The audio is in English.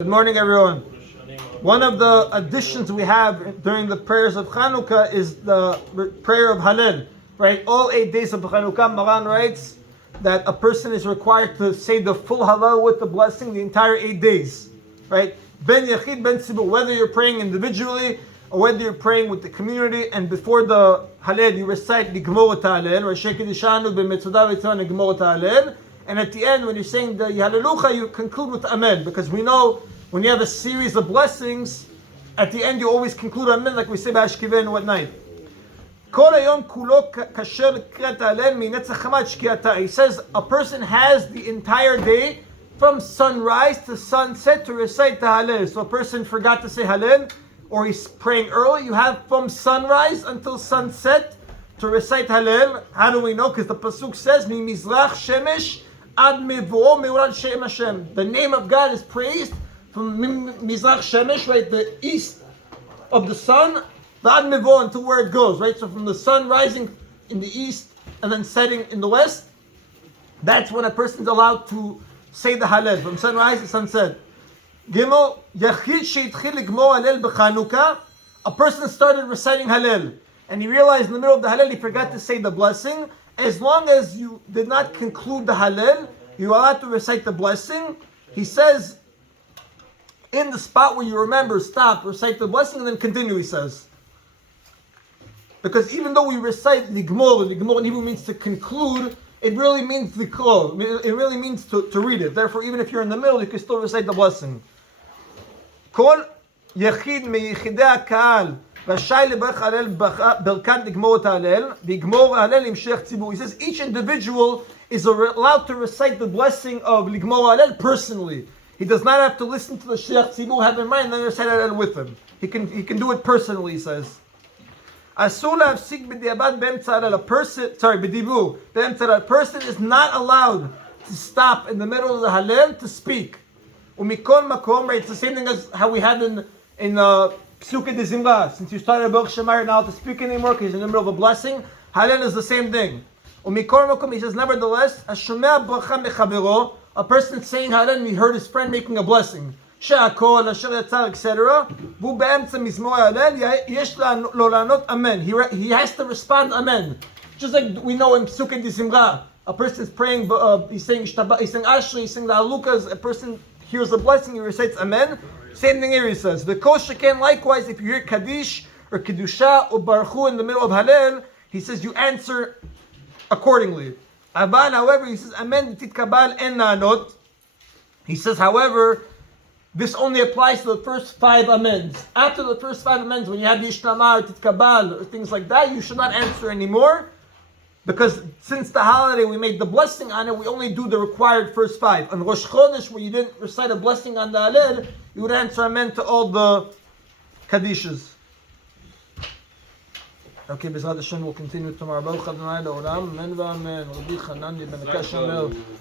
Good morning, everyone. One of the additions we have during the prayers of Chanukah is the prayer of Hallel. Right? All 8 days of Chanukah, Maran writes that a person is required to say the full Hallel with the blessing the entire 8 days. Right? Ben Yachid, Ben Tzibur, whether you're praying individually or whether you're praying with the community, and before the Hallel you recite Ligmor et Hallel, Reciting b'Metzudah v'Tzivah Ligmor et Hallel. And at the end, when you're saying the Hallelujah, you conclude with Amen, because we know when you have a series of blessings, at the end you always conclude Amen, like we say B'Ashkivenu at night. He says a person has the entire day from sunrise to sunset to recite the Hallel. So a person forgot to say Hallel, or he's praying early, you have from sunrise until sunset to recite Hallel. How do we know? Because the Pasuk says, Mimizrach Shemesh Ad Mevo Meurad Shem Hashem. The name of God is praised from Mizrach Shemesh, right, the east of the sun, Ad Mevo, until where it goes, right? So from the sun rising in the east and then setting in the west, that's when a person's allowed to say the Hallel, from sunrise to sunset. Gimel, Yachid sheitchil ligmor Hallel b'Chanukah. A person started reciting Hallel, and he realized in the middle of the Hallel he forgot to say the blessing. As long as you did not conclude the Hallel, you are allowed to recite the blessing. He says, in the spot where you remember, stop, recite the blessing, and then continue, he says. Because even though we recite Ligmor in Hebrew means to conclude, it really means Likro. It really means to read it. Therefore, even if you're in the middle, you can still recite the blessing. Kol Yechid meYechidei HaKahal Rashai lebרך Hallel berkat Ligmor et Hallel Ligmor Hallel imshech tzibur. He says each individual is allowed to recite the blessing of Ligmor Hallel personally. He does not have to listen to the Shech Tzibur, have in mind, and then recite Hallel with him. He can do it personally, he says. Asur le'afsik b'diabad be'emtza Hallel. A person, b'dibur be'emtza Hallel. A person is not allowed to stop in the middle of the Hallel to speak. Umikol makom, right? It's the same thing as how we had in Psukei de Zimra. Since you started Baruch Shema, you're not allowed to speak anymore because you're in the middle of a blessing. Hallel is the same thing. Umikol makom, he says, nevertheless, ashomea bracha mechavero. A person saying Hallel and he heard his friend making a blessing. She'akol, asher yatzar, etc. Vu be'emtza mizmor Hallel, yesh lo la'anot amen. He has to respond amen. Just like we know in Psukei de Zimra. A person is praying, he's saying Ashri, he's saying the Halukas. A person hears the blessing, he recites amen. Same thing here, he says. The Kol Sheken, likewise, if you hear Kaddish or Kedusha or Baruch Hu in the middle of Hallel, he says you answer accordingly. Abal, however, he says, Amen titkabal en na'anot. He says, however, this only applies to the first 5 amens. After the first 5 amens, when you have Yishlama or titkabal or things like that, you should not answer anymore. Because since the holiday we made the blessing on it, we only do the required first 5. On Rosh Chodesh, where you didn't recite a blessing on the Hallel, you would answer Amen to all the Kaddishes. Okay, Bezrat Hashem will continue tomorrow. Baruch Adonai Le'olam, Amen v'Amen. Rabbi Chanani ben Akash Omer.